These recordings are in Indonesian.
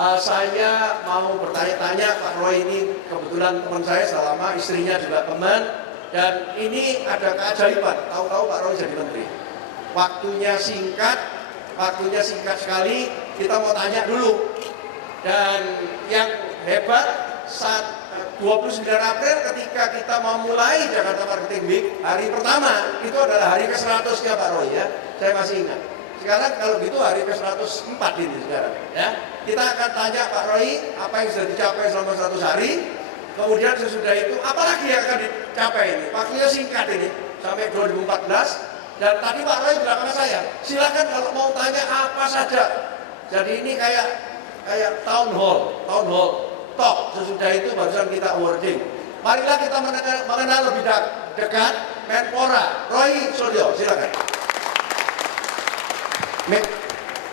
Saya mau bertanya-tanya, Pak Roy ini kebetulan teman saya selama, istrinya juga teman, dan ini ada keajaiban. Tahu-tahu Pak Roy jadi menteri. Waktunya singkat sekali. Kita mau tanya dulu. Dan yang hebat, saat 29 April ketika kita mau mulai Jakarta Marketing Week, hari pertama itu adalah hari ke-100-nya Pak Roy ya. Saya masih ingat. Sekarang kalau gitu hari ke-104 ini sekarang ya. Kita akan tanya Pak Roy apa yang sudah dicapai selama 100 hari. Kemudian sesudah itu apalagi yang akan dicapai ini. Waktunya singkat ini sampai 2014. Dan tadi Pak Roy bilang sama saya, silakan kalau mau tanya apa saja. Jadi ini kayak town hall talk. Sesudah itu barusan kita awarding. Marilah kita mengenal lebih dekat Menpora Roy Suryo, silakan.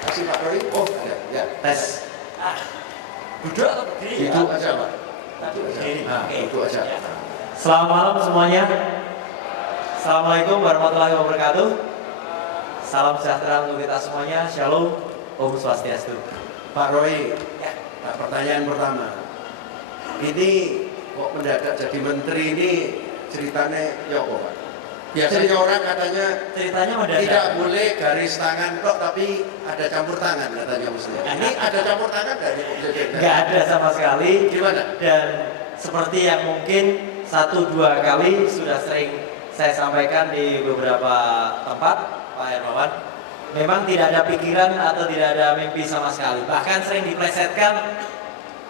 Kasih Pak Roy. Oh, ya. Tes. Duduk atau berdiri? Duduk aja, Pak. Duduk aja. Selamat malam semuanya. Assalamualaikum warahmatullahi wabarakatuh. Salam sejahtera untuk kita semuanya. Shalom. Om Swastiastu. Pak Roy, pertanyaan pertama. Ini kok mendadak jadi menteri ini ceritanya ya apa, Pak? Biasanya orang katanya ceritanya mendadak. Tidak boleh garis tangan kok, tapi ada campur tangan katanya mestinya. Ini ada campur tangan dari nggak ada sama sekali. Gimana? Dan seperti yang mungkin 1-2 kali sudah sering saya sampaikan di beberapa tempat, Pak Hermawan, memang tidak ada pikiran atau tidak ada mimpi sama sekali. Bahkan sering diplesetkan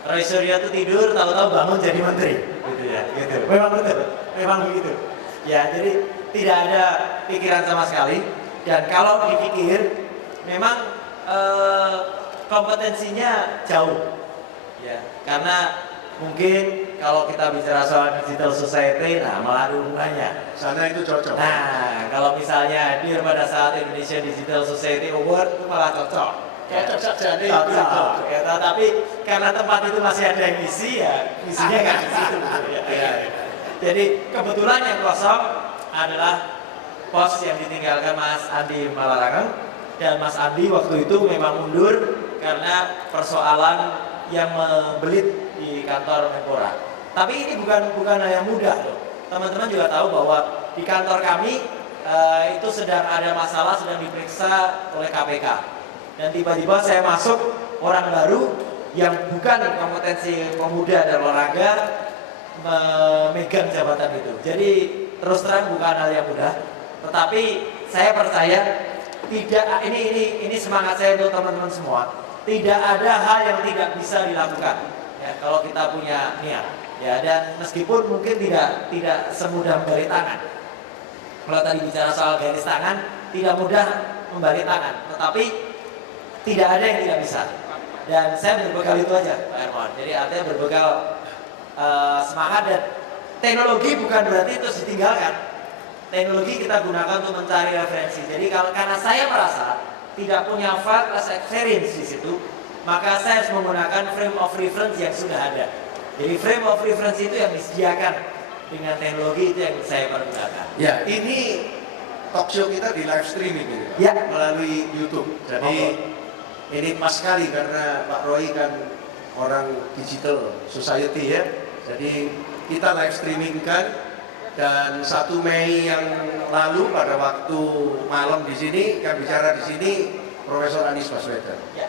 Roy Suryo itu tidur, tahu-tahu bangun jadi menteri, gitu ya, gitu. Memang betul, memang begitu. Ya, jadi tidak ada pikiran sama sekali. Dan kalau dipikir, memang kompetensinya jauh, ya. Karena mungkin kalau kita bicara soal digital society, nah malah hubungannya. Sana itu cocok. Nah, kalau misalnya hadir pada saat Indonesia Digital Society Award itu malah cocok. Cocok saja nih. Cocok. Ya, tapi karena tempat itu masih ada yang ngisi, ya isinya nggak di situ. Ya. Jadi kebetulan yang kosong adalah pos yang ditinggalkan Mas Andi Malarangeng, dan Mas Andi waktu itu memang mundur karena persoalan yang membelit di kantor Menpora. Tapi ini bukan hal yang mudah loh. Teman-teman juga tahu bahwa di kantor kami itu sedang ada masalah, sedang diperiksa oleh KPK. Dan tiba-tiba saya masuk orang baru yang bukan kompetensi pemuda dan olahraga memegang jabatan itu. Jadi terus terang bukan hal yang mudah. Tetapi saya percaya ini semangat saya untuk teman-teman semua. Tidak ada hal yang tidak bisa dilakukan. Ya, kalau kita punya niat. Ya, dan meskipun mungkin tidak semudah membalik tangan. Kalau tadi bicara soal garis tangan, tidak mudah membalik tangan. Tetapi tidak ada yang tidak bisa. Dan saya berbekal itu aja, Pak Hermawan. Jadi artinya berbekal semangat, dan teknologi bukan berarti itu ditinggalkan. Teknologi kita gunakan untuk mencari referensi. Jadi karena saya merasa tidak punya file as experience di situ, maka saya harus menggunakan frame of reference yang sudah ada. Jadi frame of reference itu yang disediakan dengan teknologi itu yang saya pergunakan. Ya, ini talk show kita di live streaming gitu, ya, melalui YouTube. Jadi ini pas sekali karena Pak Roy kan orang digital society ya. Jadi kita live streamingkan, dan 1 Mei yang lalu pada waktu malam di sini yang bicara di sini Profesor Anies Baswedan. Ya.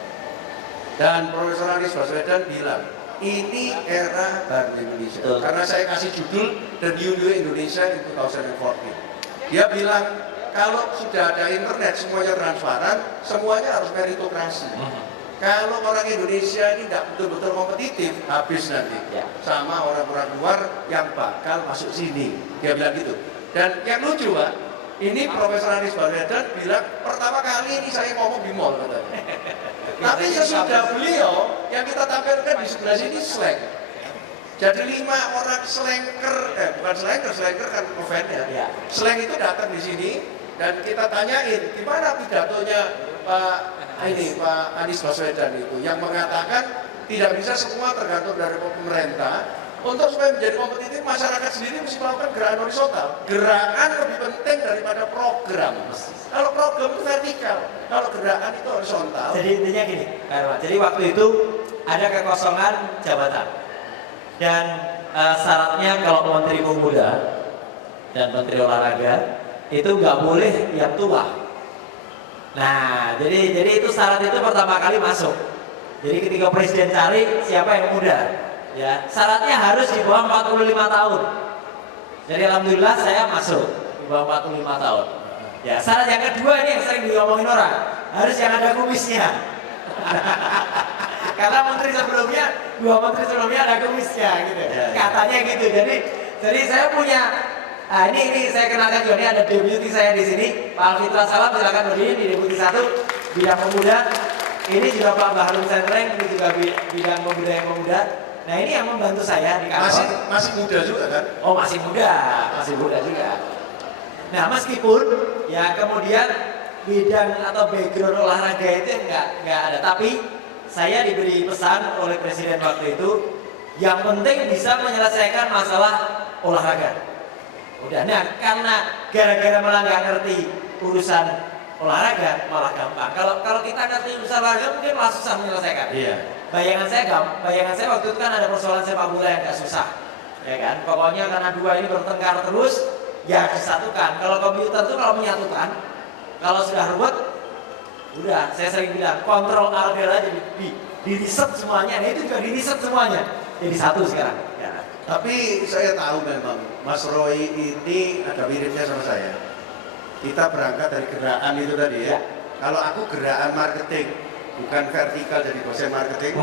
Dan Profesor Anies Baswedan bilang ini era baru Indonesia. Betul. Karena saya kasih judul The New Indonesia in 2014. Dia bilang kalau sudah ada internet semuanya transparan, semuanya harus meritokrasi. Kalau orang Indonesia ini tidak betul-betul kompetitif, habis nanti. Ya. Sama orang-orang luar yang bakal masuk sini. Dia bilang gitu. Dan yang lucu Pak, ini Profesor Anies Baswedan bilang pertama kali ini saya ngomong di mall katanya. Tapi sesudah beliau yang kita tampilkan di sebelah sini slang. Jadi 5 orang slanker, bukan slanker kan eventnya. Ya. Slang itu datang di sini dan kita tanyain gimana pidatonya Pak Anies Baswedan itu yang mengatakan tidak bisa semua tergantung dari pemerintah. Untuk supaya menjadi kompetitif, masyarakat sendiri mesti melakukan gerakan horizontal. Gerakan lebih penting daripada program. Kalau program itu vertikal, kalau gerakan itu horizontal. Jadi intinya gini, Pak Herman. Jadi waktu itu ada kekosongan jabatan. Dan syaratnya kalau Menteri Pemuda dan Menteri Olahraga itu nggak boleh yang tua. Nah, jadi itu syarat itu pertama kali masuk. Jadi ketika Presiden cari siapa yang muda, ya syaratnya harus di bawah 45 tahun. Jadi alhamdulillah saya masuk di bawah 45 tahun. Ya, syarat yang kedua ini yang sering diomongin orang, harus yang ada kumisnya. Karena menteri sebelumnya, dua menteri sebelumnya ada kumisnya gitu. Katanya gitu. Jadi saya punya ini saya kenalkan juga, ini ada deputi saya di sini, Pak Alfitra Salam, silakan berdiri di deputi 1 bidang pemuda. Ini juga Pak Bahrul Sentreng, ini juga bidang pemuda yang pemuda. Nah ini yang membantu saya di kantor. Masih muda juga kan? Oh masih muda juga. Nah meskipun ya kemudian bidang atau background olahraga itu nggak ada, tapi saya diberi pesan oleh Presiden waktu itu, yang penting bisa menyelesaikan masalah olahraga. Udah, nah karena gara-gara malah nggak ngerti urusan olahraga malah gampang. Kalau kita ngerti urusan olahraga mungkin malah susah menyelesaikan. Iya. Bayangan saya waktu itu kan ada persoalan sepak bola yang nggak susah, ya kan? Pokoknya karena dua ini bertengkar terus, ya disatukan. Kalau komputer itu kalau menyatukan, kalau sudah ruwet, udah. Saya sering bilang kontrol alt aja di reset semuanya. Nah itu juga di reset semuanya. Jadi satu sekarang. Ya. Tapi saya tahu memang Mas Roy ini ada miripnya sama saya. Kita berangkat dari gerakan itu tadi ya. Kalau aku gerakan marketing, bukan vertikal jadi dosen marketing,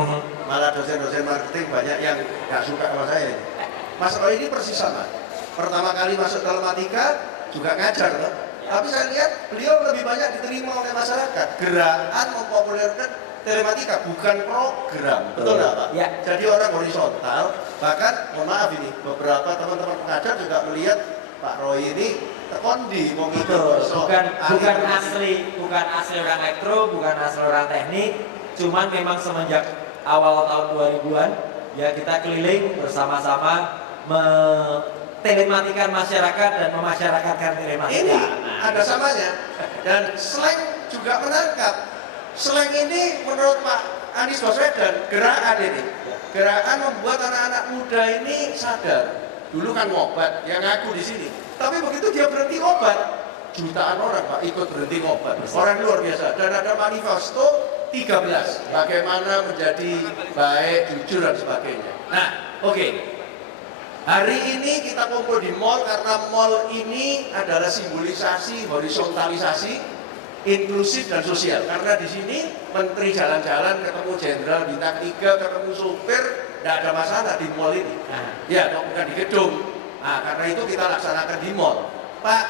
malah dosen-dosen marketing banyak yang nggak suka sama saya. Mas Roy ini persis sama. Pertama kali masuk telematika juga ngajar loh. Tapi saya lihat beliau lebih banyak diterima oleh masyarakat. Gerakan mempopulerkan telematika bukan program, betul nggak Pak? Ya. Jadi orang horizontal. Bahkan mohon maaf ini beberapa teman-teman pengajar juga melihat Pak Roy ini tekondi mau bukan asli orang elektro, bukan asli orang teknik, cuman memang semenjak awal tahun 2000-an ya kita keliling bersama-sama telematikan masyarakat dan memasyarakatkan telematika. Ini ada samanya. Dan slang juga menangkap. Slang ini menurut Pak Anies Baswedan gerakan ini. Gerakan membuat anak-anak muda ini sadar. Dulu kan ngobat, yang ngaku di sini. Tapi begitu dia berhenti ngobat, jutaan orang Pak ikut berhenti ngobat. Orang luar biasa. Dan ada manifesto 13. Bagaimana menjadi baik, jujur dan sebagainya. Nah, oke. Hari ini kita kumpul di mall karena mall ini adalah simbolisasi horizontalisasi, inklusif dan sosial. Karena di sini menteri jalan-jalan, ketemu jenderal bintang 3, ketemu supir, tidak ada masalah di mall ini. Ya, bukan di gedung. Nah, karena itu kita laksanakan di mall. Pak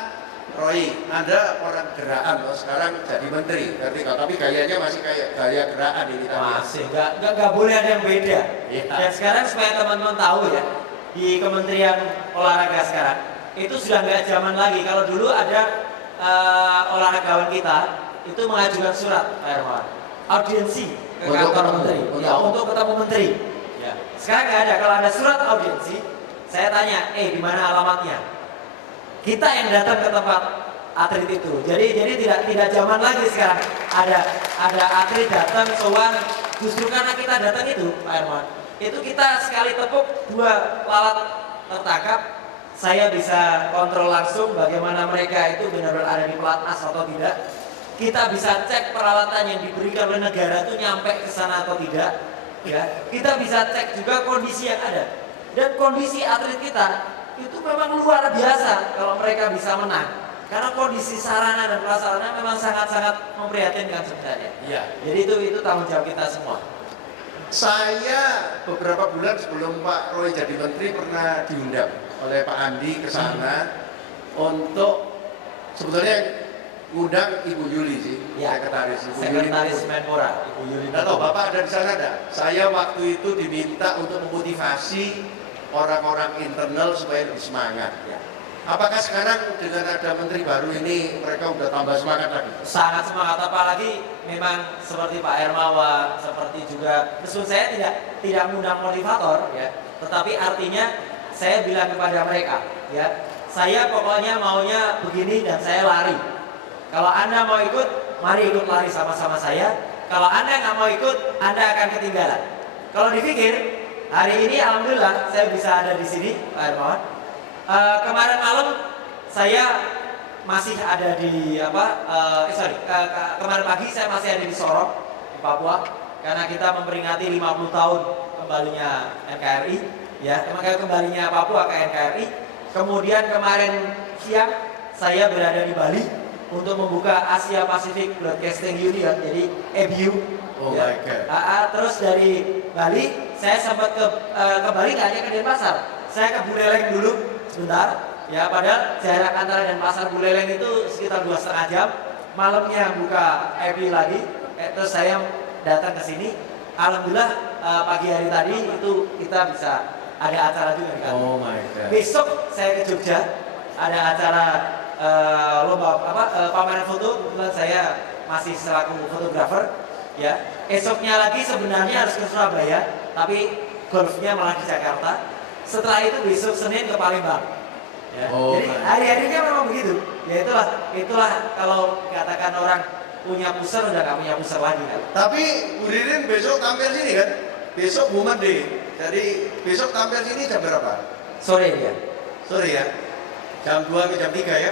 Roy, Anda orang gerakan loh, sekarang jadi menteri, tapi gayanya masih kayak gaya gerakan ini tadi. Masih, nggak boleh ada yang beda. Ya. Dan sekarang supaya teman-teman tahu ya, di Kementerian Olahraga sekarang itu sudah nggak zaman lagi. Kalau dulu ada olahragawan kita itu mengajukan surat, Pak Hermawan, audiensi ke kantor menteri, untuk ketemu menteri. Ya. Sekarang nggak ada. Kalau ada surat audiensi, saya tanya, di mana alamatnya? Kita yang datang ke tempat atlet itu. Jadi tidak zaman lagi sekarang. Ada atlet datang sowan, justru karena kita datang itu, Pak Hermawan. Itu kita sekali tepuk 2 lalat tertangkap, saya bisa kontrol langsung bagaimana mereka itu benar-benar ada di pelatnas atau tidak. Kita bisa cek peralatan yang diberikan oleh negara itu nyampe ke sana atau tidak. Ya, kita bisa cek juga kondisi yang ada. Dan kondisi atlet kita itu memang luar biasa kalau mereka bisa menang. Karena kondisi sarana dan prasarana memang sangat-sangat memprihatinkan sebenarnya. Iya. Jadi itu tanggung jawab kita semua. Saya beberapa bulan sebelum Pak Roy jadi menteri pernah diundang oleh Pak Andi ke sana untuk sebetulnya ngundang Ibu Yuli sih, ya, sekretaris Menpora, Ibu Yuli. Tahu Bapak ada di sana ada? Saya waktu itu diminta untuk memotivasi orang-orang internal supaya lebih semangat. Ya. Apakah sekarang dengan ada menteri baru ini mereka udah tambah semangat lagi? Sangat semangat, apalagi memang seperti Pak Hermawan, seperti juga meskipun saya tidak mengundang motivator ya, tetapi artinya saya bilang kepada mereka ya, saya pokoknya maunya begini dan saya lari. Kalau Anda mau ikut, mari ikut lari sama-sama saya. Kalau Anda nggak mau ikut, Anda akan ketinggalan. Kalau dipikir, hari ini alhamdulillah saya bisa ada di sini, Pak Hermawan. Kemarin malam saya masih ada di kemarin pagi saya masih ada di Sorong, di Papua, karena kita memperingati 50 tahun kembalinya NKRI, ya, kembalinya Papua ke NKRI. Kemudian kemarin siang saya berada di Bali untuk membuka Asia Pacific Broadcasting Union, jadi ABU. Oh ya. my God. Terus dari Bali saya sempat ke Bali, nggak hanya ke Denpasar, saya ke Buleleng dulu sebentar. Ya, padahal jarak antara Denpasar Buleleng itu sekitar 2,5 jam. Malamnya buka ABU lagi. Terus saya datang ke sini. Alhamdulillah pagi hari tadi itu kita bisa ada acara juga di kantor. Oh my God. Besok saya ke Jogja, ada acara pameran foto. Kebetulan saya masih selaku fotografer, ya. Esoknya lagi sebenarnya harus ke Surabaya, tapi golfnya malah di Jakarta. Setelah itu besok Senin ke Palembang. Ya. Oh, jadi hari-harinya memang begitu. Ya itulah kalau katakan orang punya pusar udah nggak punya pusar lagi kan. Tapi Bu Ririn besok tampil sini kan? Besok Women Day. Jadi besok tampil sini jam berapa? Sore dia. Sore ya? Jam 2 ke jam 3 ya?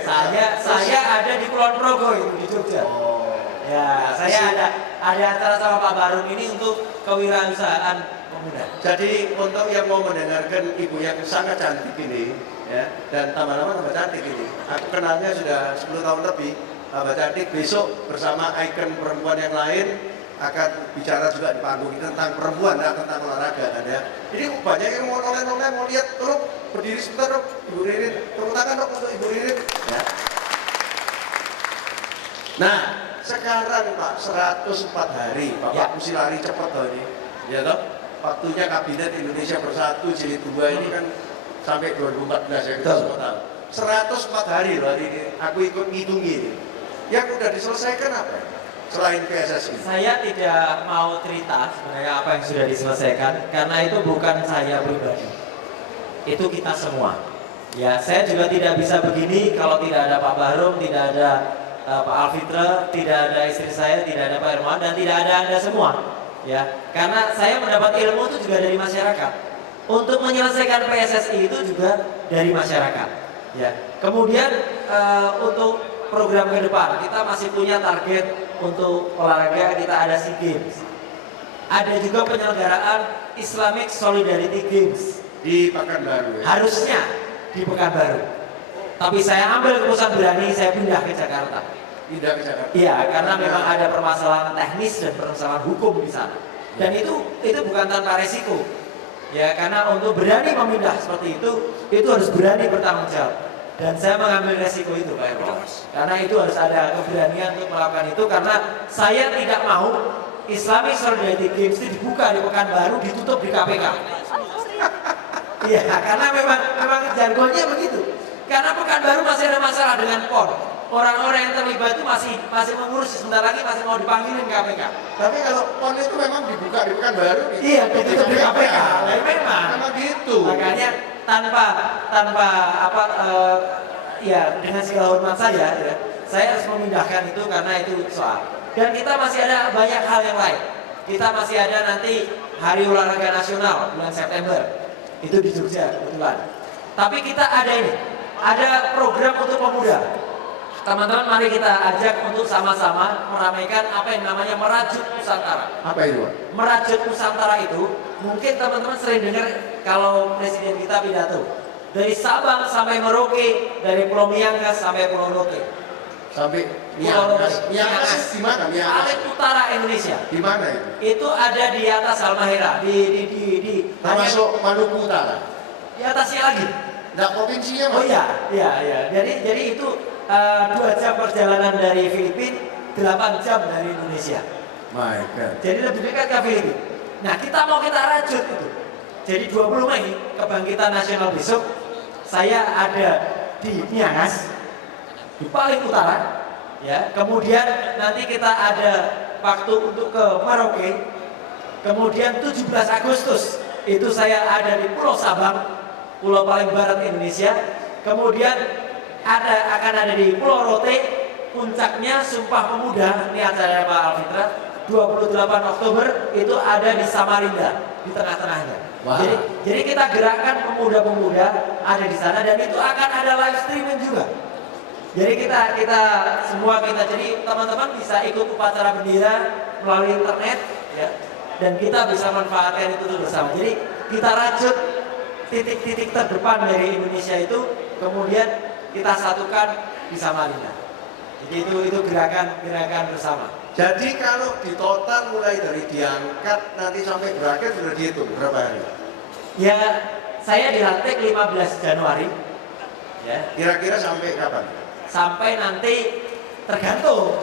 Saya ada di Kulon Progo itu di Jogja. Oh. Ya, saya ada acara sama Pak Barum ini untuk kewirausahaan pemuda. Jadi untuk yang mau mendengarkan ibu yang sangat cantik ini, ya, dan tambah-tambah tambah cantik ini, aku kenalnya sudah 10 tahun lebih. Tambah cantik, besok bersama ikon perempuan yang lain akan bicara juga di panggung ini tentang perempuan, ya, tentang olahraga kan ya. Jadi banyak yang mau noleh-noleh, mau lihat, tolong berdiri sebentar dong, Ibu Ririn, tepuk tangan dong untuk Ibu Ririn. Ya. Nah, sekarang Pak, 104 hari, Bapak mesti lari cepat loh ini, ya toh? Waktunya Kabinet Indonesia Bersatu Jilid 2 ini kan sampai 2014 ya, kita semua tahu. 104 hari loh hari ini, aku ikut ngitungi ini. Yang udah diselesaikan apa? Selain PSSI. Saya tidak mau cerita sebenarnya apa yang sudah diselesaikan, karena itu bukan saya pribadi. Itu kita semua. Ya, saya juga tidak bisa begini kalau tidak ada Pak Barum, tidak ada Pak Alfitra, tidak ada istri saya, tidak ada Pak Hermawan, dan tidak ada Anda semua. Ya, karena saya mendapat ilmu itu juga dari masyarakat. Untuk menyelesaikan PSSI itu juga dari masyarakat. Ya, kemudian untuk program ke depan kita masih punya target untuk olahraga, kita ada SEA Games. Ada juga penyelenggaraan Islamic Solidarity Games Di Pekanbaru ya? Harusnya di Pekanbaru. Tapi saya ambil keputusan berani, saya pindah ke Jakarta. Pindah ke Jakarta. Iya, karena memang ada permasalahan teknis dan permasalahan hukum di sana. Dan itu bukan tanpa resiko. Ya, karena untuk berani memindah seperti itu harus berani bertanggung jawab. Dan saya mengambil resiko itu, Pak Hermawan. Karena itu harus ada keberanian untuk melakukan itu, karena saya tidak mau Islamic Solidarity Games itu dibuka di Pekanbaru, ditutup di KPK. Iya, karena memang jargonnya begitu. Karena Pekanbaru masih ada masalah dengan PON. Orang-orang yang terlibat itu masih mengurus, sebentar lagi masih mau dipanggilin KPK. Tapi kalau PON itu memang dibuka di Pekanbaru. Iya, ditutup di KPK. Memang gitu. Makanya tanpa ya dengan segala hormat saya harus memindahkan itu karena itu soal. Dan kita masih ada banyak hal yang lain. Kita masih ada nanti Hari Olahraga Nasional bulan September. Itu di Jogja kebetulan. Tapi kita ada program untuk pemuda. Teman-teman, mari kita ajak untuk sama-sama meramaikan apa yang namanya Merajut Nusantara. Apa itu, Pak? Merajut Nusantara itu mungkin teman-teman sering dengar kalau presiden kita pidato. Dari Sabang sampai Merauke, dari Pulau Miangas sampai Pulau Rote. Sampai Miangas. Miangas di mana? Miangas. Paling utara Indonesia. Di mana itu? Itu ada di atas Halmahera, di Termasuk Maluku Utara. Di atasnya lagi. Nggak provinsinya, Mas? Oh iya. Jadi itu 2 jam perjalanan dari Filipina, 8 jam dari Indonesia. My God. Jadi lebih dekat ke Filipina. Nah, kita rajut itu. Jadi 20 Mei Kebangkitan Nasional besok, saya ada di Miangas, di paling utara. Ya, kemudian nanti kita ada waktu untuk ke Merauke. Kemudian 17 Agustus itu saya ada di Pulau Sabang, pulau paling barat Indonesia. Kemudian akan ada di Pulau Rote, puncaknya Sumpah Pemuda, ini acara Pak Alfitra. 28 Oktober itu ada di Samarinda. di tengah-tengahnya. Wah. Jadi kita gerakkan pemuda-pemuda ada di sana dan itu akan ada live streaming juga. Jadi kita semua jadi teman-teman bisa ikut upacara bendera melalui internet ya. Dan kita bisa manfaatkan itu bersama. Jadi kita rajut titik-titik terdepan dari Indonesia itu, kemudian kita satukan di Samarinda. Jadi itu gerakan bersama. Jadi kalau di total mulai dari diangkat nanti sampai berakhir sudah dihitung berapa hari? Ya, saya dilantik 15 Januari. Ya. Kira-kira sampai kapan? Sampai nanti tergantung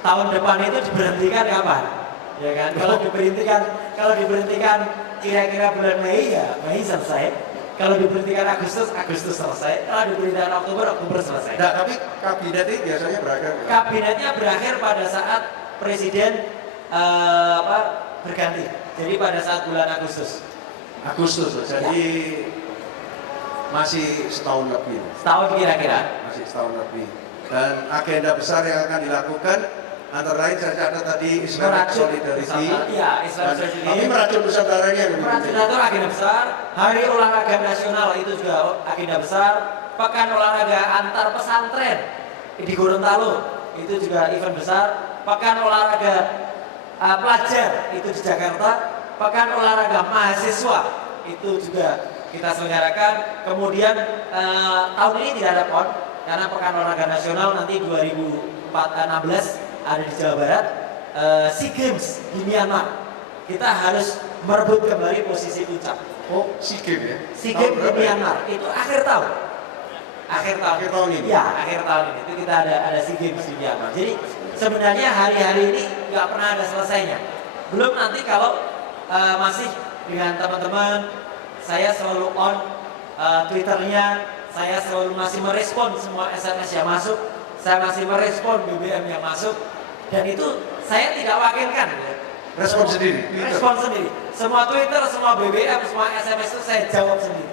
tahun depan itu diberhentikan kapan. Ya kan? Kalau diberhentikan kira-kira bulan Mei ya Mei selesai. Kalau diberhentikan Agustus selesai. Kalau diberhentikan Oktober selesai. Nah, tapi kabinet ini biasanya berakhir. Kabinetnya berakhir pada saat presiden berganti. Jadi pada saat bulan Agustus. Jadi masih setahun lebih. Setahun kira-kira. Masih setahun lebih. Dan agenda besar yang akan dilakukan antara lain saya catat tadi Islamic Solidarity. Iya, Islamic Solidarity. Tapi merajut Nusantaranya yang lebih Merajut itu agenda besar. Hari olahraga nasional itu juga agenda besar. Pekan olahraga antar pesantren di Gorontalo itu juga event besar. Pekan olahraga pelajar itu di Jakarta. Pekan olahraga mahasiswa itu juga kita selenggarakan. Kemudian tahun ini tidak ada PON karena Pekan Olahraga Nasional nanti 2016 ada di Jawa Barat. SEA Games di Myanmar kita harus merebut kembali posisi puncak. Oh, SEA Games ya? SEA Games di Myanmar itu akhir tahun. Akhir tahun ini? Ya, akhir tahun ini itu kita ada SEA Games di Myanmar. Jadi sebenarnya hari-hari ini nggak pernah ada selesainya. Belum nanti kalau masih dengan teman-teman, saya selalu on Twitternya, saya selalu masih merespon semua SMS yang masuk, saya masih merespon BBM yang masuk, dan itu saya tidak wakilkan. Ya. Respon sendiri. Semua Twitter, semua BBM, semua SMS itu saya jawab sendiri.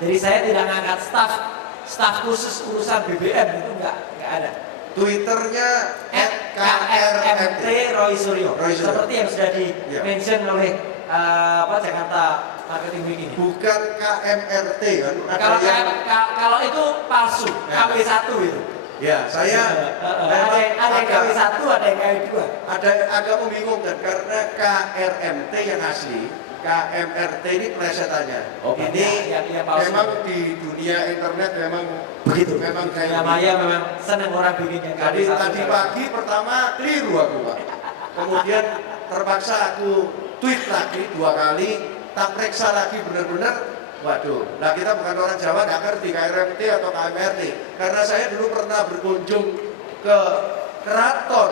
Jadi saya tidak ngangkat staf khusus urusan BBM itu nggak ada. Twitternya @KRMT Roy Suryo. Seperti yang sudah di-mention oleh Jakarta Marketing Week ini. Bukan KMRT kan? Kalau itu palsu, KW1 itu. Ya, saya ada yang KW1, ada yang KW2. Agak membingungkan karena KRMT yang asli, KMRT ini plesetannya. Ini memang di dunia internet memang begitu. Memang kayak maya memang senang orang bikin yang KW1. Tadi pagi pertama keliru aku, Pak. Kemudian terpaksa aku tweet lagi 2 kali, tak periksa lagi benar-benar. Waduh, nah kita bukan orang Jawa, nggak ngerti KRMT atau KMRT. Karena saya dulu pernah berkunjung ke keraton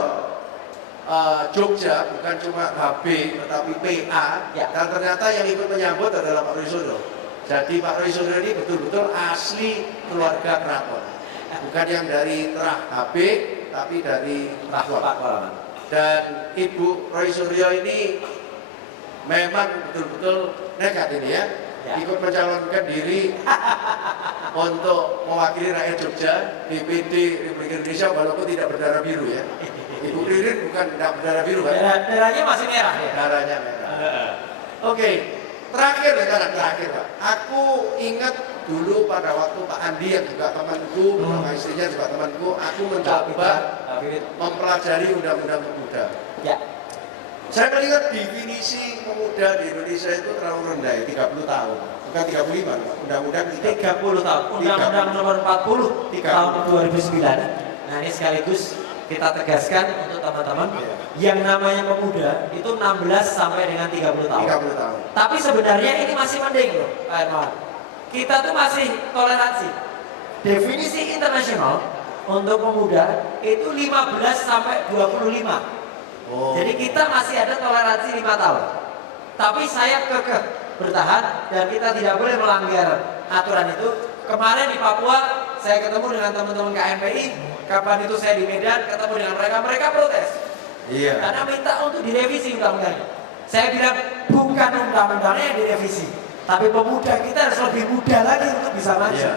Jogja, bukan cuma HB tetapi PA, dan ternyata yang ikut menyambut adalah Pak Roy Suryo. Jadi Pak Roy Suryo ini betul-betul asli keluarga keraton, bukan yang dari terah HB, tapi dari Pakualaman. Dan Ibu Roy Suryo ini memang betul-betul nekat ini ya. Ikut mencalonkan diri untuk mewakili rakyat Jogja DPD Republik Indonesia walaupun tidak berdarah biru ya. Ibu Ririn bukan tidak berdarah biru kan? Darahnya masih merah ya? Darahnya merah. Oke, terakhir Pak. Aku ingat dulu pada waktu Pak Andi yang juga temanku, sama istrinya juga temanku, aku mencoba mempelajari undang-undang pemuda. Ya. Saya melihat definisi pemuda di Indonesia itu terlalu rendah ya, 30 tahun. Bukan 35, undang-undang 30 tahun. Undang-undang nomor 40 tahun 2009. Nah, ini sekaligus kita tegaskan untuk teman-teman yang namanya pemuda itu 16 sampai dengan 30 tahun. 30 tahun. Tapi sebenarnya ini masih mending loh, Pak Hermawan. Kita tuh masih toleransi. Definisi internasional untuk pemuda itu 15 sampai 25. Jadi kita masih ada toleransi 5 tahun. Tapi saya kekeh bertahan dan kita tidak boleh melanggar aturan itu. Kemarin di Papua saya ketemu dengan teman-teman KMPI. Kapan itu saya di Medan ketemu dengan mereka protes. Iya. Karena minta untuk direvisi undang-undangnya. Saya bilang bukan undang-undangnya yang direvisi, tapi pemuda kita harus lebih muda lagi untuk bisa maju. Iya.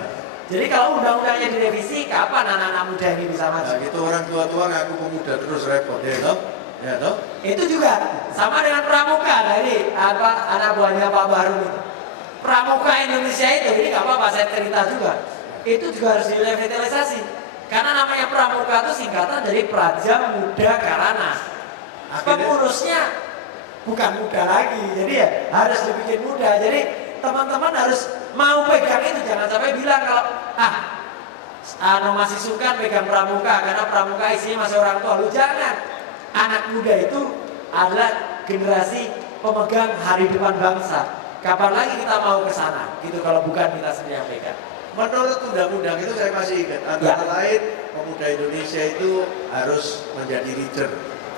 Jadi kalau undang-undangnya direvisi, kapan anak-anak muda ini bisa maju? Nah, gitu orang tua-tua ngaku pemuda terus repot ya, toh? Ya toh? Itu juga sama dengan pramuka. Nah ini apa anak buahnya Pak Baru itu. Pramuka Indonesia itu, ini nggak apa-apa saya cerita juga. Itu juga harus direvitalisasi. Karena namanya pramuka itu singkatan dari Praja Muda Karana. Pengurusnya bukan muda lagi, jadi ya harus dibikin muda. Jadi teman-teman harus mau pegang itu, jangan sampai bilang kalau masih suka pegang pramuka karena pramuka isinya masih orang tua. Lu jangan. Anak muda itu adalah generasi pemegang hari depan bangsa. Kapan lagi kita mau ke sana? Gitu kalau bukan kita sendiri yang pegang. Menurut undang-undang itu saya masih ingat, antara lain pemuda Indonesia itu harus menjadi leader.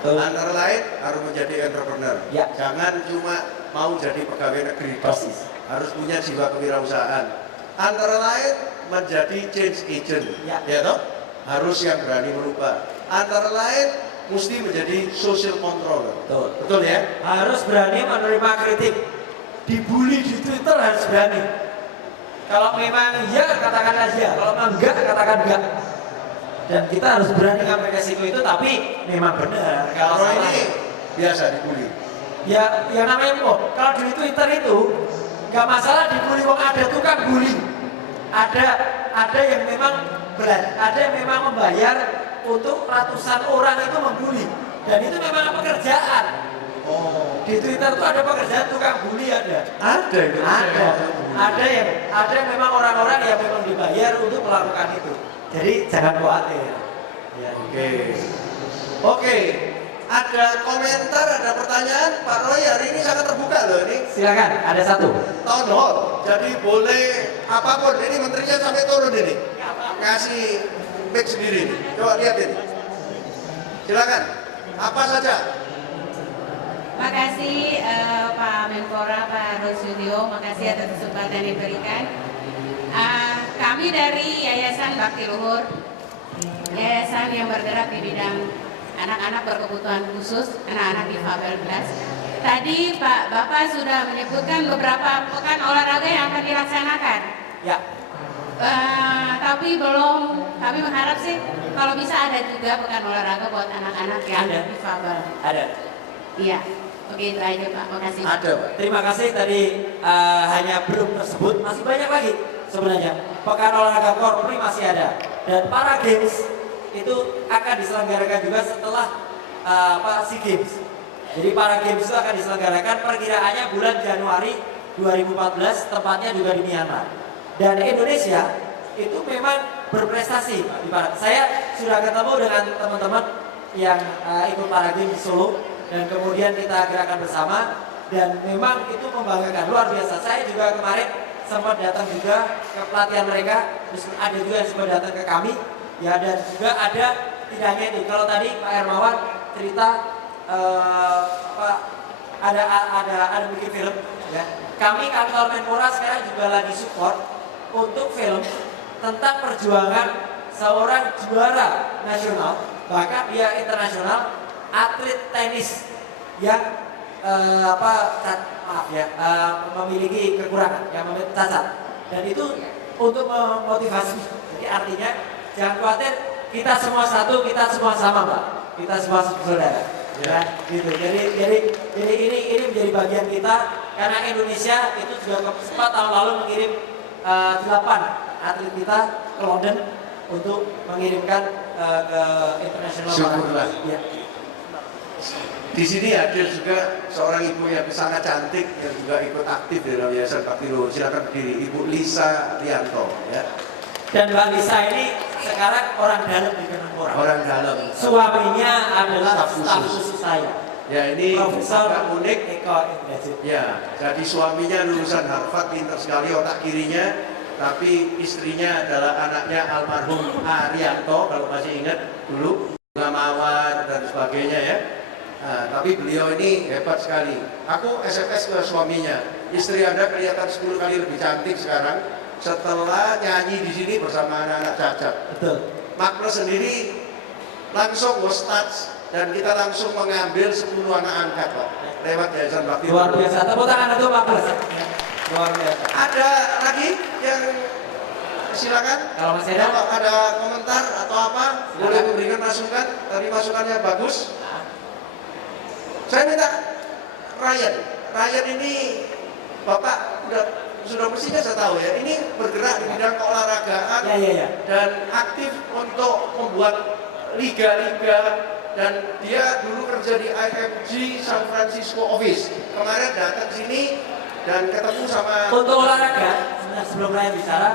Antara lain harus menjadi entrepreneur. Ya. Jangan cuma mau jadi pegawai negeri. Persis. Harus punya jiwa kewirausahaan. Antara lain menjadi change agent. Ya toh? Harus yang berani merubah. Antara lain mesti menjadi social controller. Betul ya? Harus berani menerima kritik. Dibully di Twitter harus berani. Kalau memang iya katakan aja, kalau memang enggak katakan enggak. Dan kita harus berani ngambil resiko itu, tapi memang benar. Kalau ini biasa dibully. Ya, yang namanya kalau di Twitter itu nggak masalah dibully, wong ada tukang bully. Ada yang memang ada yang memang membayar untuk ratusan orang itu membuli, dan itu memang pekerjaan. Di Twitter tuh ada pekerjaan tukang bully ada. Ada yang memang orang-orang yang memang dibayar untuk melakukan itu. Jadi jangan khawatir. Ya. Oke. Ada komentar, ada pertanyaan, Pak Roy hari ini sangat terbuka loh ini. Silakan, ada satu. Town hall, jadi boleh apapun. Ini menterinya sampai turun ini, ngasih mic sendiri. Coba lihat ini. Silakan, apa saja. Makasih Pak Menpora, Pak Rosudio, makasih atas kesempatan yang diberikan. Kami dari Yayasan Bakti Luhur, yayasan yang bergerak di bidang anak-anak berkebutuhan khusus, anak-anak difabel belas. Tadi Bapak sudah menyebutkan beberapa pekan olahraga yang akan dilaksanakan. Ya. Tapi belum, kami mengharap sih kalau bisa ada juga pekan olahraga buat anak-anak yang difabel. Ada. Iya. Oke, itu aja Pak, makasih. Ada Pak. Terima kasih tadi hanya belum tersebut, masih banyak lagi sebenarnya. Pekan olahraga Korpri masih ada, dan para games itu akan diselenggarakan juga setelah SEA Games. Jadi para games itu akan diselenggarakan perkiraannya bulan Januari 2014, tepatnya juga di Myanmar. Dan Indonesia itu memang berprestasi. Saya sudah ketemu dengan teman-teman yang ikut para games di Solo, dan kemudian kita gerakan bersama, dan memang itu membanggakan, luar biasa. Saya juga kemarin sempat datang juga ke pelatihan mereka, terus ada juga yang sempat datang ke kami, ya, dan juga ada tidak hanya itu. Kalau tadi Pak Hermawan cerita ada bikin film, ya. Kami kantor Menpora sekarang juga lagi support untuk film tentang perjuangan seorang juara nasional, bahkan dia internasional, atlet tenis yang memiliki kekurangan, yang memiliki cacat, dan itu untuk memotivasi. Jadi artinya jangan khawatir, kita semua satu, kita semua sama Pak, kita semua saudara. Ya, gitu. Jadi ini menjadi bagian kita, karena Indonesia itu juga sempat tahun lalu mengirim 8 atlet kita ke London untuk mengirimkan ke internasional. Syukurlah. Ya. Di sini hadir juga seorang ibu yang sangat cantik yang juga ikut aktif dalam Yayasan Bakti Luhur. Silakan berdiri, Ibu Lisa Rianto. Ya. Dan Mbak Lisa ini sekarang orang dalam di Kemenpora. Orang dalam. Suaminya adalah Staf staf khusus. khusus saya. Ya, ini Profesor agak unik. Eko Indrajit. Ya, jadi suaminya lulusan Harvard, pinter sekali otak kirinya, tapi istrinya adalah anaknya almarhum Arianto, kalau masih ingat dulu, bunga mawar dan sebagainya ya. Nah, tapi beliau ini hebat sekali. Aku SMS ke suaminya, istri Anda kelihatan 10 kali lebih cantik sekarang setelah nyanyi di sini bersama anak-anak cacat. Betul. Makna sendiri langsung was touch, dan kita langsung mengambil 10 anak angkat Pak, lewat Yayasan Bakti. Luar biasa. Tepuk tangan untuk Pak Bos. Luar biasa. Ada lagi yang silakan. Kalau masih ada, Kalau ada komentar atau apa, boleh memberikan masukan. Tadi masukannya bagus. Saya minta Ryan ini Bapak sudah mestinya saya tahu ya, ini bergerak di bidang keolahragaan dan aktif untuk membuat liga-liga, dan dia dulu kerja di IFG San Francisco office. Kemarin datang sini dan ketemu sama. Untuk olahraga, sebentar sebelum Ryan bicara,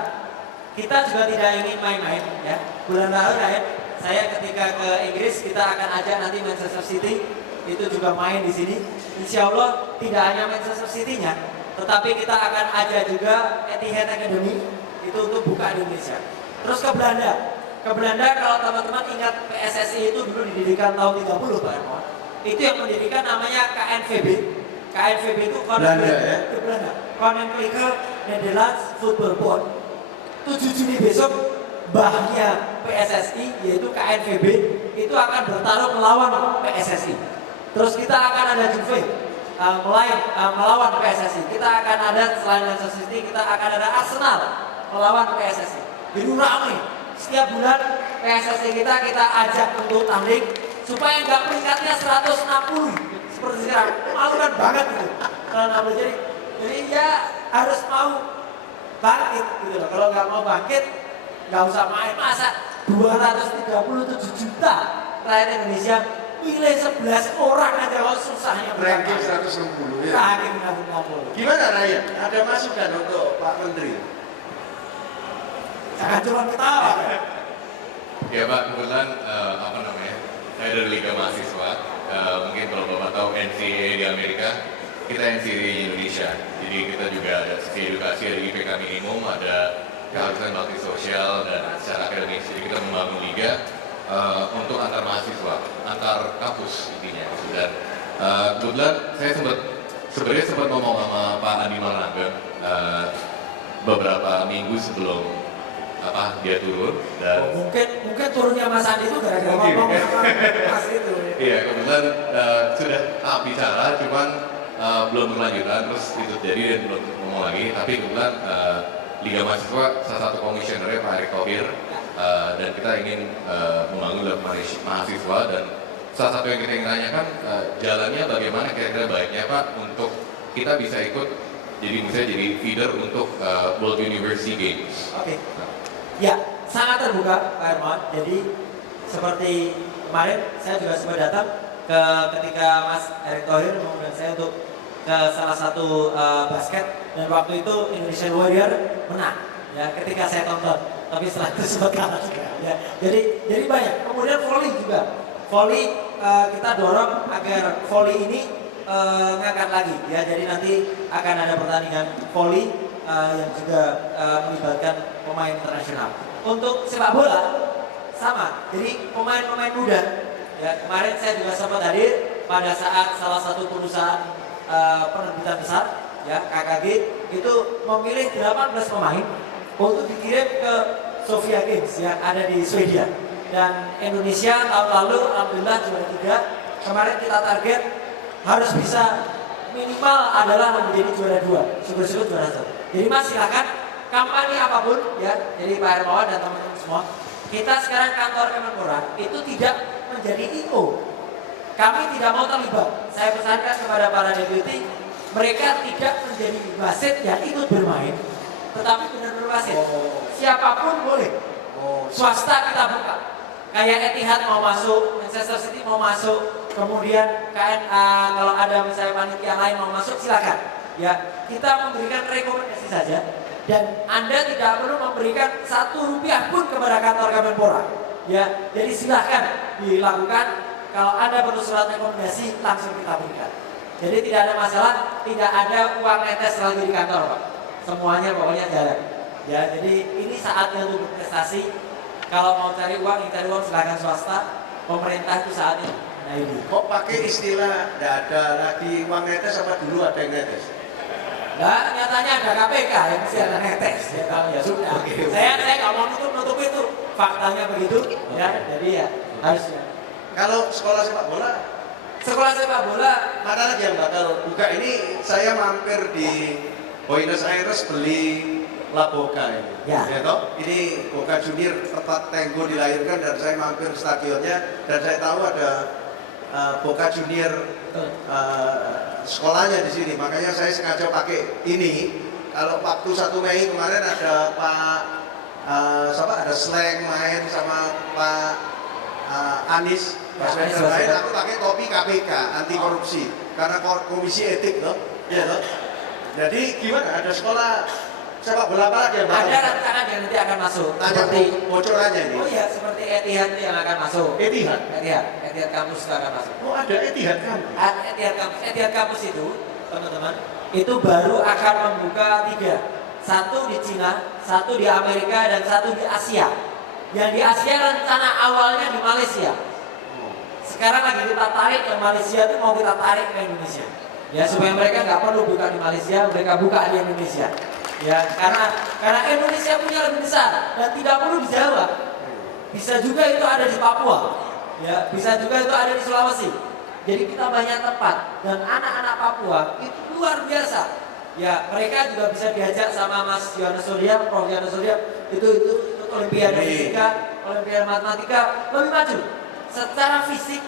kita juga tidak ingin main-main ya. Bulan lalu Ryan, saya ketika ke Inggris kita akan ajak nanti Manchester City itu juga main di sini. Insya Allah tidak hanya Manchester City-nya, tetapi kita akan ajak juga Etihad Academy itu untuk buka di Indonesia. Terus ke Belanda. Ke Belanda kalau teman-teman ingat PSSI itu dulu didirikan tahun 30 Pak Hermawan. Itu yang mendirikan namanya KNVB. KNVB itu Belanda ya? Ke Belanda. Koninklijke Nederlands Football Bond. 7 Juni besok bahnya PSSI yaitu KNVB itu akan bertarung melawan PSSI. Terus kita akan ada Juve melawan PSSI. Kita akan ada selain Manchester City kita akan ada Arsenal melawan PSSI. Jadi ramai. Setiap bulan PSSI kita ajak untuk tanding supaya nggak peringkatnya 160 seperti sekarang. Malukan banget gitu. Jadi ya harus mau bangkit gitu loh. Kalau nggak mau bangkit nggak usah main. Masa 237 juta rakyat Indonesia pilih 11 orang aja kalau susahnya Ranking 160 ya. Ranking 160. Gimana Ryan? Ada masukan untuk Pak Menteri? Jangan cuma ketawa. Ya Pak, kebetulan saya dari Liga Mahasiswa. Mungkin kalau Bapak tahu NCAA di Amerika, kita NCAA di Indonesia. Jadi kita juga ada sisi edukasi, ada IPK minimum, ada keharusan bakti sosial dan secara akademis. Jadi kita membangun liga untuk antar mahasiswa, antar kampus intinya. Dan kebetulan saya sebenarnya sempat ngomong sama Pak Andi Malarangeng beberapa minggu sebelum dia turun. Dan mungkin turunnya Mas Andi itu gara-gara ngomong sama Mas itu. Iya, kebetulan sudah bicara, cuman belum berlanjutan, terus itu jadi dan belum ngomong lagi. Tapi kebetulan Liga Mahasiswa salah satu komisionernya Pak Erick Thohir, dan kita ingin membangun dalam mahasiswa, dan salah satu yang kita ingin tanyakan jalannya bagaimana kira-kira baiknya Pak untuk kita bisa ikut misalnya jadi feeder untuk World University Games. Oke. Ya, sangat terbuka Pak Hermawan. Jadi seperti kemarin saya juga sempat datang ketika Mas Erick Thohir mengundang saya untuk ke salah satu basket, dan waktu itu Indonesian Warrior menang ya ketika saya tonton, tapi setelah itu sempat kalah juga ya. Jadi banyak. Kemudian volley juga. Volley kita dorong agar volley ini ngangkat lagi ya. Jadi nanti akan ada pertandingan volley yang juga melibatkan pemain internasional. Untuk sepak bola sama. Jadi pemain-pemain muda ya, kemarin saya juga sempat hadir pada saat salah satu perusahaan penerbitan besar ya KKG itu memilih 18 pemain untuk dikirim ke Sofia Games yang ada di Swedia. Dan Indonesia tahun lalu alhamdulillah juara 3. Kemarin kita target harus bisa minimal adalah menjadi juara 2, syukur-syukur juara 1. Jadi Mas silakan kampanye apapun ya. Jadi Pak Hermawan dan teman-teman semua, kita sekarang kantor Kemenpora itu tidak menjadi IO. Kami tidak mau terlibat. Saya pesankan kepada para deputi, mereka tidak menjadi wasit yang ikut bermain, tetapi benar-benar wasit. Siapapun boleh. Swasta kita buka. Kayak Etihad mau masuk, Manchester City mau masuk, kemudian KNA kalau ada misalnya panitia lain mau masuk silakan. Ya, kita memberikan rekomendasi saja, dan Anda tidak perlu memberikan 1 rupiah pun kepada kantor Kemenpora. Ya, jadi silakan dilakukan. Kalau Anda perlu surat rekomendasi langsung kita berikan. Jadi tidak ada masalah, tidak ada uang netes lagi di kantor Pak. Semuanya pokoknya jalan. Ya, jadi ini saatnya untuk berprestasi. Kalau mau cari uang, cari uang silakan swasta. Pemerintah itu saatnya. Nah ini. Kok pakai istilah tidak ada lagi uang netes, apa dulu ada yang netes? Nah, nyatanya ada KPK yang mesti ada netes. Ya, kalau ya sudah. Saya nggak mau nutup itu. Faktanya begitu. Ya, jadi ya harusnya. Kalau sekolah sepak bola, mana lagi yang bakal buka? Ini saya mampir di Buenos Aires beli La Boca ini. Ya. Toh? Ini Boca Junior tempat Tenggo dilahirkan, dan saya mampir stadionnya, dan saya tahu ada Boca Junior sekolahnya di sini, makanya saya sengaja pakai ini. Kalau waktu 1 Mei kemarin ada Pak ada Slang main sama Pak Anies Baswedan main, aku pakai topi KPK anti korupsi karena komisi etik toh, ya toh. Jadi gimana? Ada sekolah sepak bola apa lagi yang bakal? Ada rencana yang nanti akan masuk. Tanya bocorannya ini. Oh iya, seperti Etihad yang akan masuk. Etihad Kampus itu akan masuk. Oh ada Etihad kan? Etihad Kampus itu, teman-teman, itu baru akan membuka 3. 1 di Cina, 1 di Amerika, dan 1 di Asia. Yang di Asia rencana awalnya di Malaysia. Sekarang lagi kita tarik yang Malaysia itu mau kita tarik ke Indonesia. Ya supaya mereka nggak perlu buka di Malaysia, mereka buka di Indonesia. Ya karena Indonesia punya lebih besar dan tidak perlu di Jawa. Bisa juga itu ada di Papua. Ya bisa juga itu ada di Sulawesi. Jadi kita banyak tempat dan anak-anak Papua itu luar biasa. Ya mereka juga bisa diajak sama Mas Yohanes Surya, Prof. Yohanes Surya itu Olimpiade Fisika, Olimpiade Matematika lebih maju. Secara fisik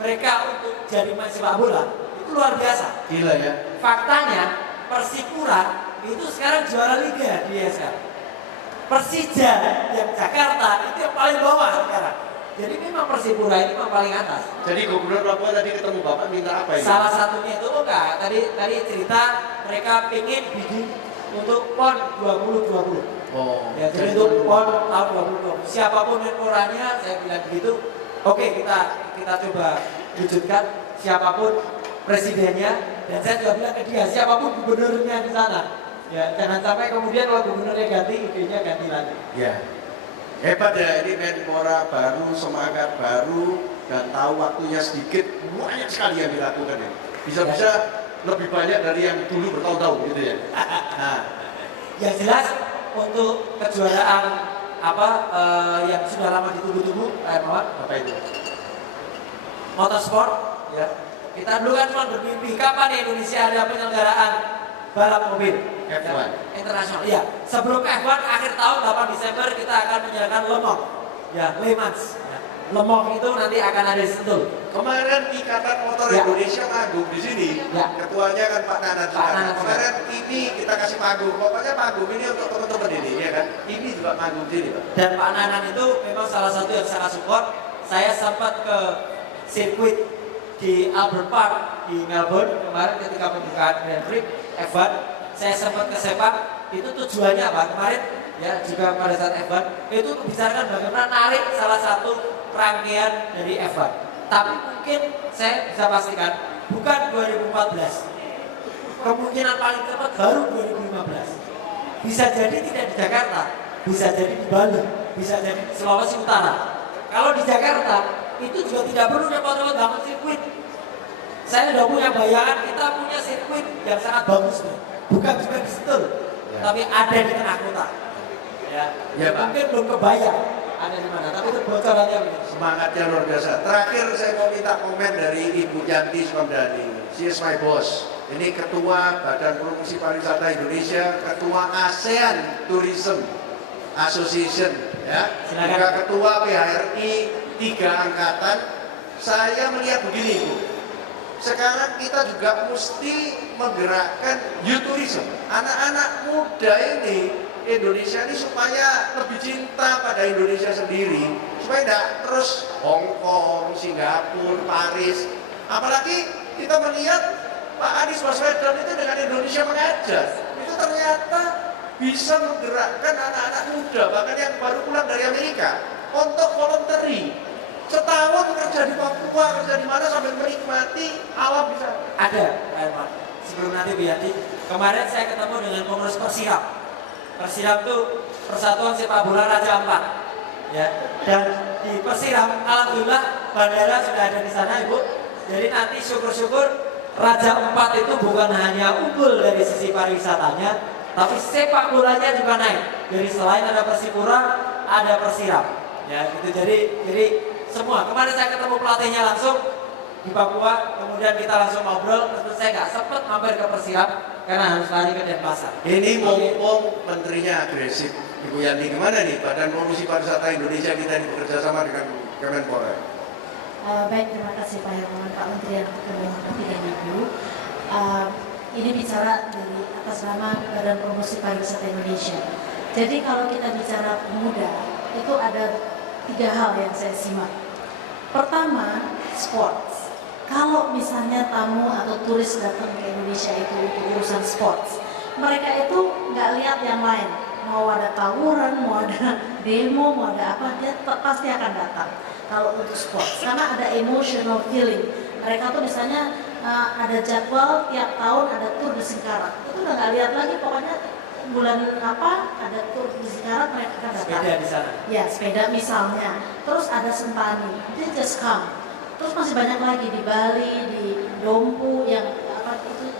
mereka untuk jadi main sepak bola itu luar biasa. Gila ya. Faktanya Persipura itu sekarang juara liga di SK. Persija yang Jakarta itu yang paling bawah sekarang. Jadi memang Persipura ini memang paling atas. Jadi Gubernur Papua tadi ketemu Bapak minta apa ini? Salah satunya itu enggak. Tadi cerita mereka pingin bidding untuk PON 2020. Oh. Ya, jadi untuk PON tahun 2020. Siapapun menporanya, saya bilang begitu. Oke, kita coba wujudkan siapapun presidennya, dan saya juga bilang ke dia siapapun gubernurnya di sana. Ya, jangan sampai kemudian kalau gubernurnya ganti, idenya ganti lagi. Ya. Hebat ya, ini Menpora baru, semangat baru, dan tahu waktunya sedikit, banyak sekali yang dilakukan ini. Bisa-bisa lebih banyak dari yang dulu bertahun-tahun gitu ya. Nah, yang jelas untuk kejuaraan yang sudah lama ditunggu-tunggu, apa itu? motorsport, ya. Kita dulu kan cuma bermimpi kapan di Indonesia ada penyelenggaraan balap mobil F1 internasional. Ya, sebelum F1 akhir tahun 8 Desember kita akan menjalankan Le Mans. Ya, Le Mans. Ya. Le Mans itu nanti akan ada di Sentul. Kemarin Ikatan Motor Ya. Indonesia manggung di sini. Ya. Ketuanya kan Pak Nanan. Pak Nanan. Kemarin ini kita kasih manggung. Pokoknya manggung ini untuk teman-teman ini, ya kan? Ini juga manggung sini, Pak. Dan Pak Nanan itu memang salah satu yang sangat support. Saya sempat ke sirkuit di Albert Park di Melbourne kemarin ketika pembukaan Grand Prix F1. Saya sempat ke Sepang. Itu tujuannya apa? Kemarin ya juga pada saat F1 itu membicarakan bagaimana narik salah satu rangkaian dari F1. Tapi mungkin saya bisa pastikan bukan 2014. Kemungkinan paling cepat baru 2015. Bisa jadi tidak di Jakarta, bisa jadi di Bali, bisa jadi di Sulawesi Utara. Kalau di Jakarta itu juga tidak perlu repot-repot bangun sirkuit. Saya sudah punya bayangan kita punya sirkuit yang sangat bagus, bukan juga di Sentul, ya, tapi ada di tengah kota. Ya, Pak. mungkin belum kebayang ada di mana, tapi itu bocorannya begitu. Semangatnya luar biasa. Terakhir saya mau minta komen dari Ibu Yanti Sukamdhani. She is my boss. Ini Ketua Badan Promosi Pariwisata Indonesia, Ketua ASEAN Tourism Association, ya. Silakan. Juga Ketua PHRI 3 angkatan. Saya melihat begini, Bu. Sekarang kita juga mesti menggerakkan youth tourism. Anak-anak muda ini Indonesia ini supaya lebih cinta pada Indonesia sendiri, supaya tidak terus Hong Kong, Singapura, Paris. Apalagi kita melihat Pak Anies Baswedan itu dengan Indonesia mengajar, itu ternyata bisa menggerakkan anak-anak muda, bahkan yang baru pulang dari Amerika untuk voluntary. Setahun kerja di Papua, kerja di mana sambil menikmati alam bisa. Ada, Pak. Sebelum nanti Bu Yanti, kemarin saya ketemu dengan pengurus Persirap. Persirap itu Persatuan Sepak Bola Raja Ampat. Ya. Dan di Persirap, alhamdulillah bandara sudah ada di sana, Ibu. Jadi nanti syukur-syukur Raja Ampat itu bukan hanya unggul dari sisi pariwisatanya, tapi sepak bolanya juga naik. Jadi selain ada Persipura, ada Persirap. Ya, gitu. Jadi semua. Kemarin saya ketemu pelatihnya langsung di Papua, kemudian kita langsung ngobrol. Terus saya nggak sempat mampir ke Persirap karena harus lari ke Denpasar. Ini mumpung menterinya agresif, Ibu Yanti, gimana nih Badan Promosi Pariwisata Indonesia kita ini bekerja sama dengan Kemenpora? Baik, terima kasih Pak Hermawan, Pak Menteri yang kami hormati dan Ibu. Ini bicara dari atas nama Badan Promosi Pariwisata Indonesia. Jadi kalau kita bicara pemuda, itu ada 3 hal yang saya simak. Pertama, sports. Kalau misalnya tamu atau turis datang ke Indonesia itu untuk urusan sports, mereka itu nggak lihat yang lain. Mau ada tawuran, mau ada demo, mau ada apa, dia pasti akan datang. Kalau untuk sports, karena ada emotional feeling. Mereka tuh misalnya ada jadwal tiap tahun ada tur di Singkarak. Itu udah nggak lihat lagi, pokoknya bulan apa ada tur di Singkarak mereka akan datang. Sepeda di sana. Ya, sepeda misalnya. Terus ada Sentani, dia just come. Terus masih banyak lagi di Bali, di Dompu yang apa itu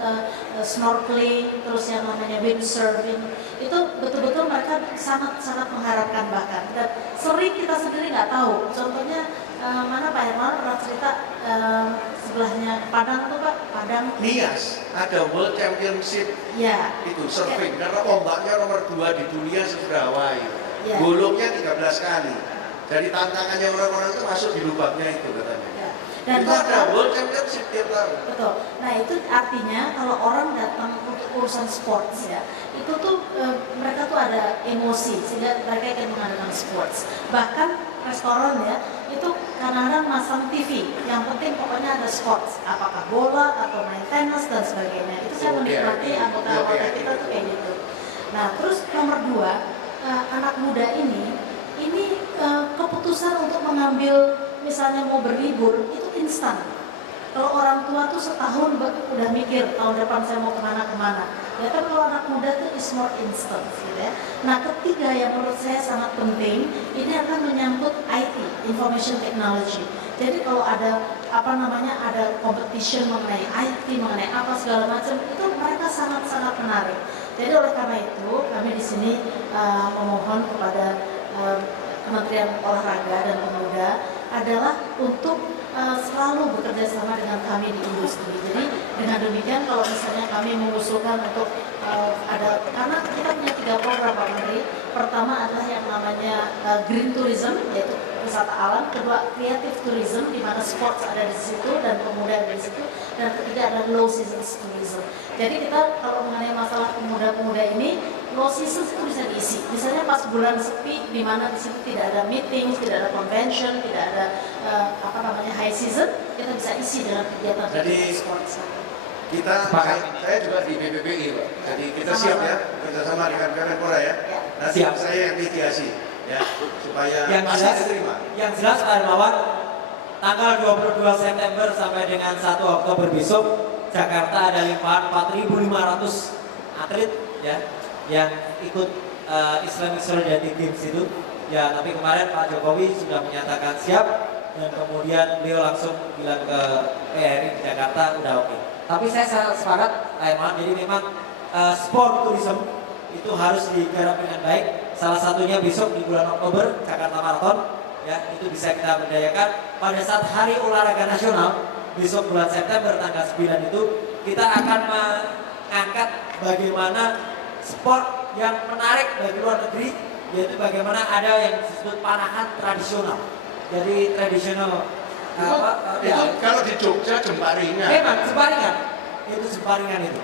snorkeling, terus yang namanya windsurfing. Itu betul-betul mereka sangat mengharapkan bahkan. Dan sering kita sendiri nggak tahu. Contohnya mana Pak Hermawan pernah cerita sebelahnya Padang tuh Pak, Padang. Nias, ada World Championship Ya. itu surfing, karena ombaknya nomor 2 di dunia sesudah Hawaii. Ya. Gulungnya 13 kali. Jadi tantangannya orang-orang itu masuk di lubangnya itu katanya. Ya. Dan Itu ada World Championship tiap tahun. betul. Nah itu artinya kalau orang datang untuk urusan sports ya, itu tuh mereka tuh ada emosi sehingga mereka ingin mengadakan sports. Bahkan restoran ya, itu kadang-kadang masang TV. Yang penting pokoknya ada sports, apakah bola atau main tenis dan sebagainya. Itu saya menikmati anggota-anggota kita tuh kayak gitu. Nah terus nomor 2, anak muda ini keputusan untuk mengambil misalnya mau berlibur itu instan. Kalau orang tua tuh setahun udah mikir tahun depan saya mau kemana. Ya kan kalau anak muda tuh is more instant gitu ya. Nah ketiga yang menurut saya sangat penting, ini akan menyangkut IT, information technology. Jadi kalau ada ada competition mengenai IT, mengenai apa segala macam, itu mereka sangat menarik. Jadi oleh karena itu kami di sini memohon kepada Kementerian Olahraga dan Pemuda adalah untuk selalu bekerja sama dengan kami di industri. Jadi dengan demikian kalau misalnya kami mengusulkan untuk karena kita punya 3 program Pak Menteri. Pertama adalah yang namanya green tourism, yaitu wisata alam. Kedua, creative tourism, di mana sports ada di situ dan pemuda ada di situ. Dan ketiga adalah low season tourism. Jadi kita kalau mengenai masalah pemuda-pemuda ini, low season itu bisa diisi. Misalnya pas bulan sepi, di mana di situ tidak ada meeting, tidak ada convention, tidak ada high season, kita bisa isi dengan kegiatan sports. Saya juga di BPPI Pak. Jadi kita siap ya kerjasama dengan Kemenpora ya. Nanti Siap. saya yang mediasi ya supaya Yang pasti jelas, diterima. yang jelas Pak Hermawan, tanggal 22 September sampai dengan 1 Oktober besok, Jakarta ada limpahan 4.500 atlet ya yang ikut Islamic Solidarity Games itu. Ya, tapi kemarin Pak Jokowi sudah menyatakan siap dan kemudian beliau langsung bilang ke PRI di Jakarta udah oke. Tapi saya sangat sepakat, Pak Hermawan, jadi memang sport tourism itu harus digarap dengan baik. Salah satunya besok di bulan Oktober Jakarta Marathon, ya itu bisa kita berdayakan. Pada saat Hari Olahraga Nasional besok bulan September tanggal 9 itu kita akan mengangkat bagaimana sport yang menarik bagi luar negeri, yaitu bagaimana ada yang disebut panahan tradisional. Jadi tradisional Itu kalau di Jogja Jemparingan. memang Jemparingan itu.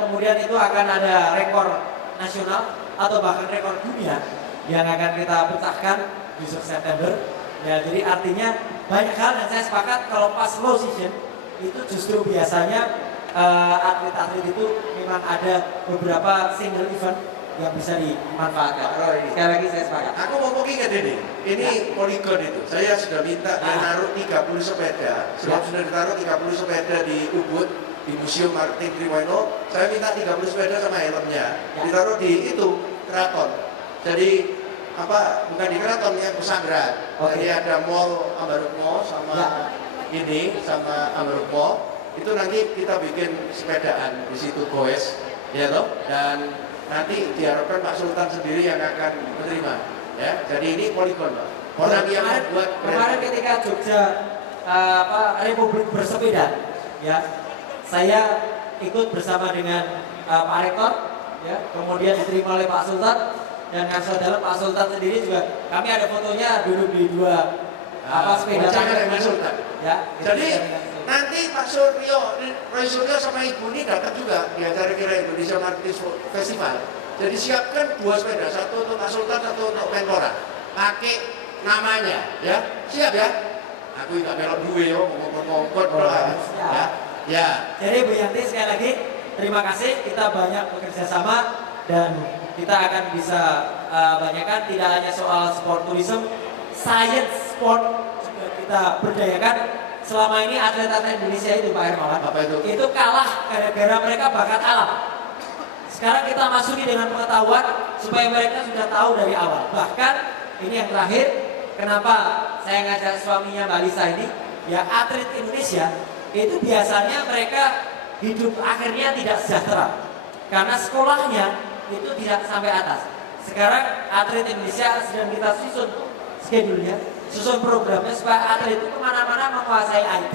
Kemudian itu akan ada rekor nasional atau bahkan rekor dunia yang akan kita pecahkan besok September. Ya, jadi artinya banyak hal dan saya sepakat kalau pas low season itu justru biasanya atlet-atlet itu memang ada beberapa single event yang bisa dimanfaatkan. Sekali lagi saya sepakat. Aku mau ingat ini poligon itu. Saya sudah minta dia naruh 30 sepeda. Sebab sudah ditaruh 30 sepeda di Ubud, di Museum Maritim Triweno. Saya minta 30 sepeda sama helmnya ditaruh di itu keraton. Jadi bukan di keraton, yang pesantren. Jadi ada mall Ambaruk Mall sama sama Ambaruk Mall. Itu nanti kita bikin sepedaan di situ goes, ya toh. Dan nanti diharapkan Pak Sultan sendiri yang akan menerima, ya. Jadi ini poligon, Pak. Orang yang membuat kemarin ketika Jogja Republik bersepeda, ya, saya ikut bersama dengan Pak Rektor, ya, kemudian diterima oleh Pak Sultan dan saudara Pak Sultan sendiri juga. Kami ada fotonya duduk di 2 apa sepeda Boncengnya dengan Sultan. ya. Jadi nanti Pak Roy Suryo sama Ibu ini datang juga di acara Kira Indonesia Marketing Festival. Jadi siapkan 2 sepeda, satu untuk Pak Sultan, satu untuk Menpora. Pakai namanya, ya. Siap ya? Aku nggak melok duwe yo, ngomong-ngomong ya. Ya. Jadi Bu Yanti sekali lagi terima kasih, kita banyak bekerja sama dan kita akan bisa banyakkan tidak hanya soal sport tourism, science sport juga kita berdayakan. Selama ini atlet-atlet Indonesia itu Pak Hermawan, Apa itu? itu kalah gara-gara mereka bakat alam. Sekarang kita masuki dengan pengetahuan supaya mereka sudah tahu dari awal. Bahkan ini yang terakhir, kenapa saya ngajak suaminya Mbak Lisa ini, ya atlet Indonesia itu biasanya mereka hidup akhirnya tidak sejahtera karena sekolahnya itu tidak sampai atas. Sekarang atlet Indonesia sedang kita susun schedule-nya, susun programnya supaya atlet itu kemana-mana menguasai IT,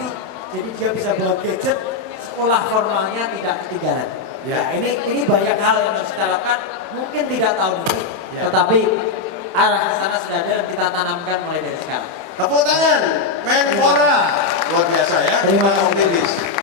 jadi dia bisa bawa gadget, sekolah formalnya tidak ketinggalan. Ya, ini banyak hal yang harus kita lakukan, mungkin tidak tahun ini, tetapi arah ke sana sudah ada dan kita tanamkan mulai dari sekarang. Tepuk tangan, Menpora. Luar biasa ya. Terima kasih. Optimis.